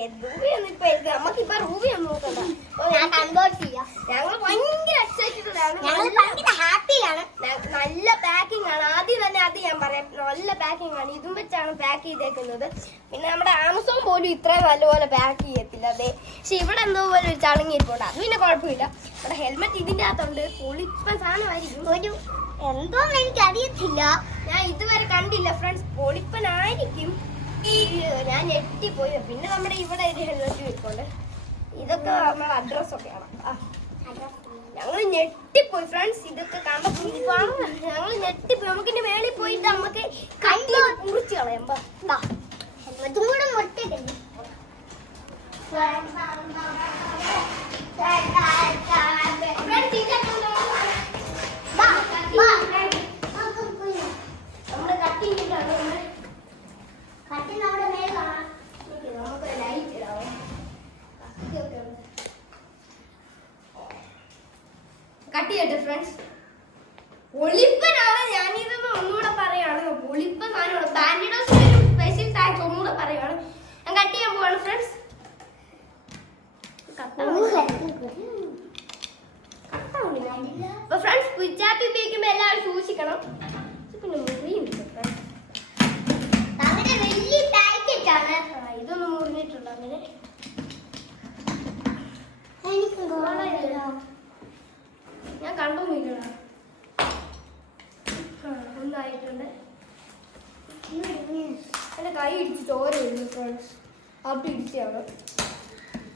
നമുക്കിപ്പോ റൂബി ഒന്ന് നോക്കണ്ട. ഞങ്ങൾ ഭയങ്കര എക്സൈറ്റഡ് ആണ്, ഹാപ്പിയാണ്. നല്ല പാക്കിംഗ് ആണ്. ആദ്യം തന്നെ അത് ഞാൻ പറയാം, നല്ല പാക്കിംഗ് ആണ്. ഇതും വെച്ചാണ് പാക്ക് ചെയ്തേക്കുന്നത്. പിന്നെ നമ്മുടെ ആമസോൺ പോലും ഇത്രയും നല്ലപോലെ പാക്ക് ചെയ്യത്തില്ല. അതെ, പക്ഷെ ഇവിടെ എന്തോ പോലെ ഒരു ചളങ്ങിയിരിപ്പുണ്ട്. അത് പിന്നെ കുഴപ്പമില്ല. നമ്മുടെ ഹെൽമെറ്റ് ഇതിൻ്റെ അകത്തുണ്ട്. പൊളിപ്പൻ സാധനമായിരിക്കും. ഒരു എന്തോന്ന് എനിക്ക് അറിയത്തില്ല, ഞാൻ ഇതുവരെ കണ്ടില്ല ഫ്രണ്ട്സ്. പൊളിപ്പനായിരിക്കും. ഞാൻ ഞെട്ടിപ്പോയി. പിന്നെ നമ്മുടെ ഇവിടെ ഒരു ഹെൽമെറ്റ് വെക്കുന്നുണ്ട്. ഇതൊക്കെ നമ്മുടെ അഡ്രസ്സൊക്കെയാണ്. ഞങ്ങൾ ഞെട്ടിപ്പോയി ഫ്രണ്ട്സ്. ഇതൊക്കെ കണ്ടപ്പോൾ ഞങ്ങൾ ഞെട്ടിപ്പോയി. നമുക്കിന്റെ മേളിൽ പോയിട്ട് നമുക്ക് കട്ടി മുറിച്ച് കളയാം. ഹെൽമെറ്റും കൂടെ മുറിച്ചിട്ടുണ്ട്. നമ്മുടെ കട്ടിങ്ങിട്ടാണ് കട്ടി നമ്മുടെ മേലാണ്. നമുക്ക് ലൈറ്റ് ഇടാം. കട്ട് ചെയ്യട്ടെ ഫ്രണ്ട്സ്. ഒളിപ്പനാണ്. ഞാനിതൊന്ന് ഒന്നുകൂടെ പറയാണ്, ഒളിപ്പൻ സാധനമാണ്. ബാൻഡിഡോസിന്റെ ഒരു സ്പെഷ്യൽ ടാക്സ് ഒന്നുകൂടെ പറയാണ്. ഞാൻ കട്ട് ചെയ്യാൻ പോവാണ് ഫ്രണ്ട്സ്. അപ്പൊ ഫ്രണ്ട്സ്, പിച്ചാപ്പി ഉപയോഗിക്കുമ്പോ എല്ലാവരും സൂക്ഷിക്കണം. പിന്നെ മുറിയുണ്ട് ഫ്രണ്ട്സ്. അങ്ങനെ വലിയ പാക്കറ്റ് ആണ്. ഇതൊന്ന് മുറിഞ്ഞിട്ടുണ്ട്. അങ്ങനെ ഞാൻ കണ്ടൊന്നുമില്ലടാ. ഒന്നായിട്ടുണ്ട്. എന്റെ കൈ ഇടിച്ച് ചോര വരുന്നു ഫ്രണ്ട്സ്. അപ്പം ഇടിച്ചാണ്.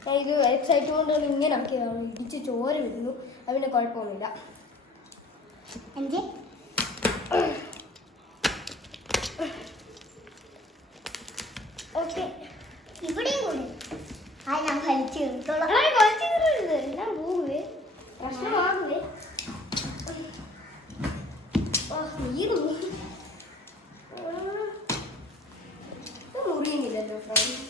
ഞാൻ ഇത് എക്സൈറ്റ് കൊണ്ടാണ് ഇങ്ങനെ ആക്കിയതാണ്. ഇടിച്ച് ചോര വരുന്നു. അത് പിന്നെ കുഴപ്പമൊന്നുമില്ല. എൻ്റെ ഓക്കെ, ഇവിടെയും കൂടി ഞാൻ വലിച്ചു കയറിട്ടോളാം. വലിച്ചു കയറരുത്, ഞാൻ പോവേ, പ്രശ്നമാകുവേ. മുറിയുന്നില്ലല്ലോ ഫ്രണ്ട്സ്.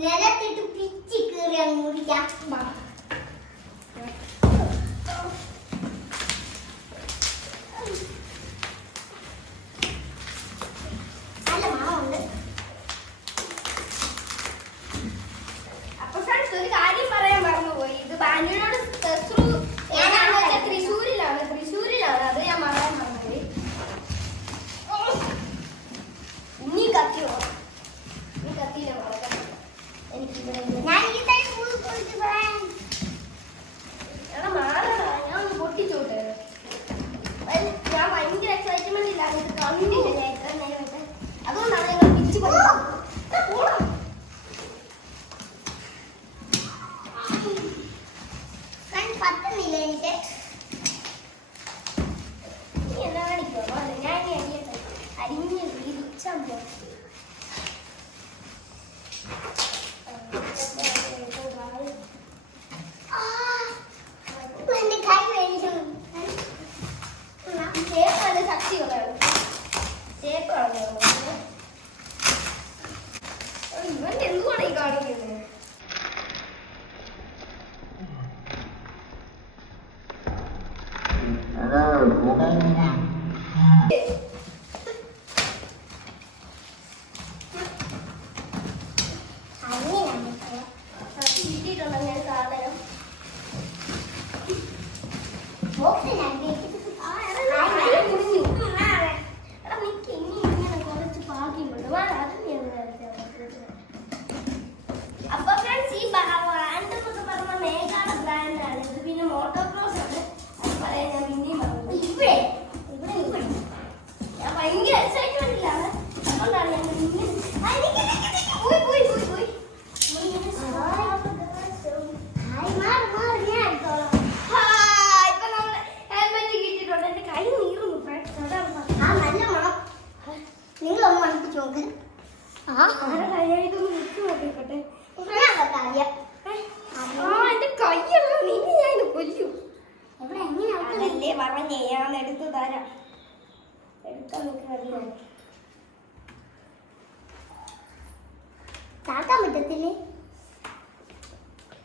നിലത്തിട്ട് പിച്ചി കയറി മുറിക്കാം. തൃശ്ശൂരിലാണ്. അത് ഞാൻ പറയാൻ മറന്നുപോയി. ഇനി കത്തി വേണം. ഈ കത്തിയില്ല മറക്കാൻ. എനിക്കിവിടെ ഞാൻ ഒന്ന് പൊട്ടിച്ചോട്ടെ. ഞാൻ ഭയങ്കര എക്സൈറ്റ്മെന്റ് ഇല്ല. ഇത് കണ്ടില്ല ഞാൻ എത്ര നേരമായിട്ട്. അതുകൊണ്ടാണ് ഞങ്ങൾ പിടിച്ചു പോകാം. പറ്റുന്നില്ല എനിക്ക്. എന്നാ കാണിക്കോ? ഞാൻ അരിഞ്ഞ് വിരിച്ചാൽ മതി. ചേപ്പാണ് ശക്തികളാണ്. ചേപ്പാണ് ഇവന്റെ എന്തുവാണ് ഈ കാണിക്കുന്നത്?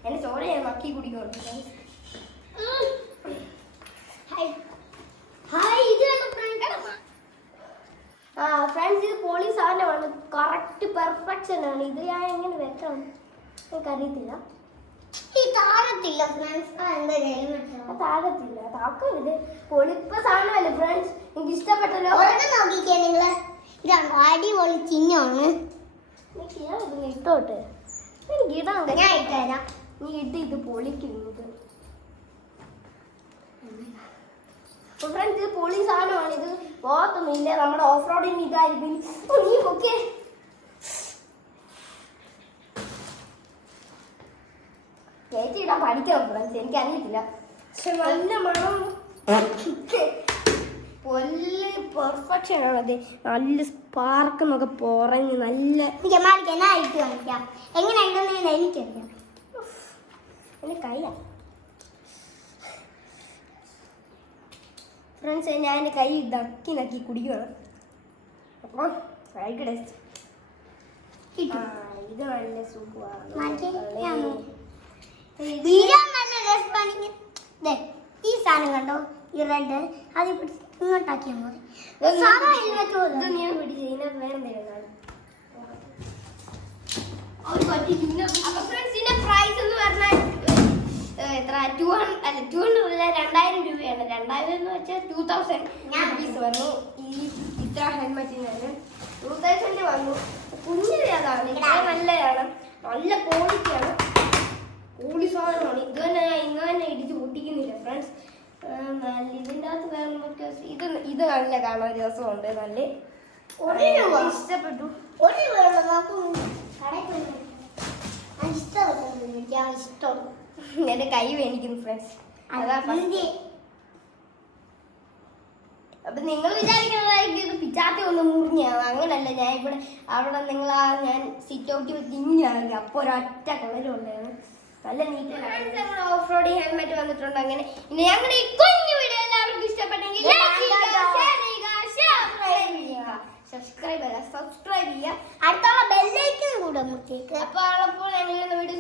എന്റെ ചോര ഞാൻ മക്കി കുടിക്കുന്നുണ്ട്. ഫ്രണ്ട്സ് ഇത് പോളി സാധനമാണ്, കറക്റ്റ് പെർഫെക്ഷൻ ആണ്. ഇത് ഞാൻ എങ്ങനെ വെക്കണം എനിക്കറിയത്തില്ല. താഴത്തില്ല താക്കും. ഇത് പൊളിപ്പ സാധനമല്ലേ ഫ്രണ്ട്സ്, എനിക്ക് ഇഷ്ടപ്പെട്ടല്ലോ. നോക്കിക്കേ നിങ്ങള്, ഇതാണ് അടിപൊളി ചിഹ്നമാണ്. ഇട്ടോട്ടെ, എനിക്ക് ഇടാൻ ഞാൻ ഇട്ടുതരാം. നീ ഇട്ട് ഇത് പൊളിക്കും. ഫ്രണ്ട്സ് ഇത് പൊളി സാധനമാണ്. ഇത് പോകത്തൊന്നുമില്ല. നമ്മുടെ ഓഫ് റോഡിന് ഇതായിരിക്കും. നീ ഓക്കെ ചേച്ചി ഇടാൻ പഠിക്കണം ഫ്രണ്ട്സ്, എനിക്കറിയത്തില്ല. പക്ഷെ നല്ല മണം, പൊല്ല് പെർഫെക്ഷൻ ആണത്. നല്ല സ്പാർക്ക് എന്നൊക്കെ പറഞ്ഞ് നല്ല എങ്ങനെ എനിക്കറിയാം. എന്റെ കൈയാ ഫ്രണ്ട്സ്, ഞാൻ എൻ്റെ കൈ നക്കി നക്കി കുടിക്കുകയാണ്. അപ്പോൾ ഇത് നല്ല സുഖമാണ്. ഈ സാധനം കണ്ടോ, ഈ റെഡ് അത് ഇങ്ങോട്ടാക്കിയാൽ മതി. ഇതിന്റെ പ്രൈസ് എന്ന് പറഞ്ഞാൽ എത്ര 200 രൂപയാണ്. 2000 എന്ന് വെച്ചാൽ 2000 rupees വന്നു. ഈ ഇത്ര ഹെൽമെറ്റിന് 2000 വന്നു. കുഞ്ഞിന് അതാണ് നല്ലതാണ്, നല്ല ക്വാളിറ്റിയാണ്, കൂടി സാധനമാണ്. ഇത് തന്നെ ഇന്ന് തന്നെ ഇടിച്ച് പൊട്ടിക്കുന്നില്ല ഫ്രണ്ട്സ്. ഇതിൻ്റെ അകത്ത് വേറെ നമുക്ക് ഇത് നല്ല കാണാൻ രസമുണ്ട്. നല്ല ഇഷ്ടപ്പെട്ടു. ഇഷ്ടം എന്റെ കൈ വേണിക്കുന്നു ഫ്രണ്ട്സ്. അപ്പൊ നിങ്ങൾ വിചാരിക്കുന്നതായിരിക്കും ഇത് പിച്ചാത്തി ഒന്ന് മുറിഞ്ഞാണ്. അങ്ങനല്ല, ഞാൻ ഇവിടെ അവിടെ നിങ്ങൾ ഞാൻ സിറ്റ് ഔട്ട് വെച്ച് ഇങ്ങനെയാണെങ്കിൽ അപ്പൊ ഒരൊറ്റ കളറുണ്ടായിരുന്നു. നല്ല നീറ്റ് ഓഫ് റോഡിങ് ഹെൽമെറ്റ് വന്നിട്ടുണ്ട്. അങ്ങനെ ഇനി ഞങ്ങളുടെ ഈ കുഞ്ഞു വീഡിയോ എല്ലാവർക്കും ഇഷ്ടപ്പെട്ടെങ്കിൽ സബ്സ്ക്രൈബ് ചെയ്യുക, അടുത്തുള്ള ബെല്ലൈക്കൺ കൂടെ മുട്ടിയേക്ക്. അപ്പോൾ ഞങ്ങൾ വീഡിയോ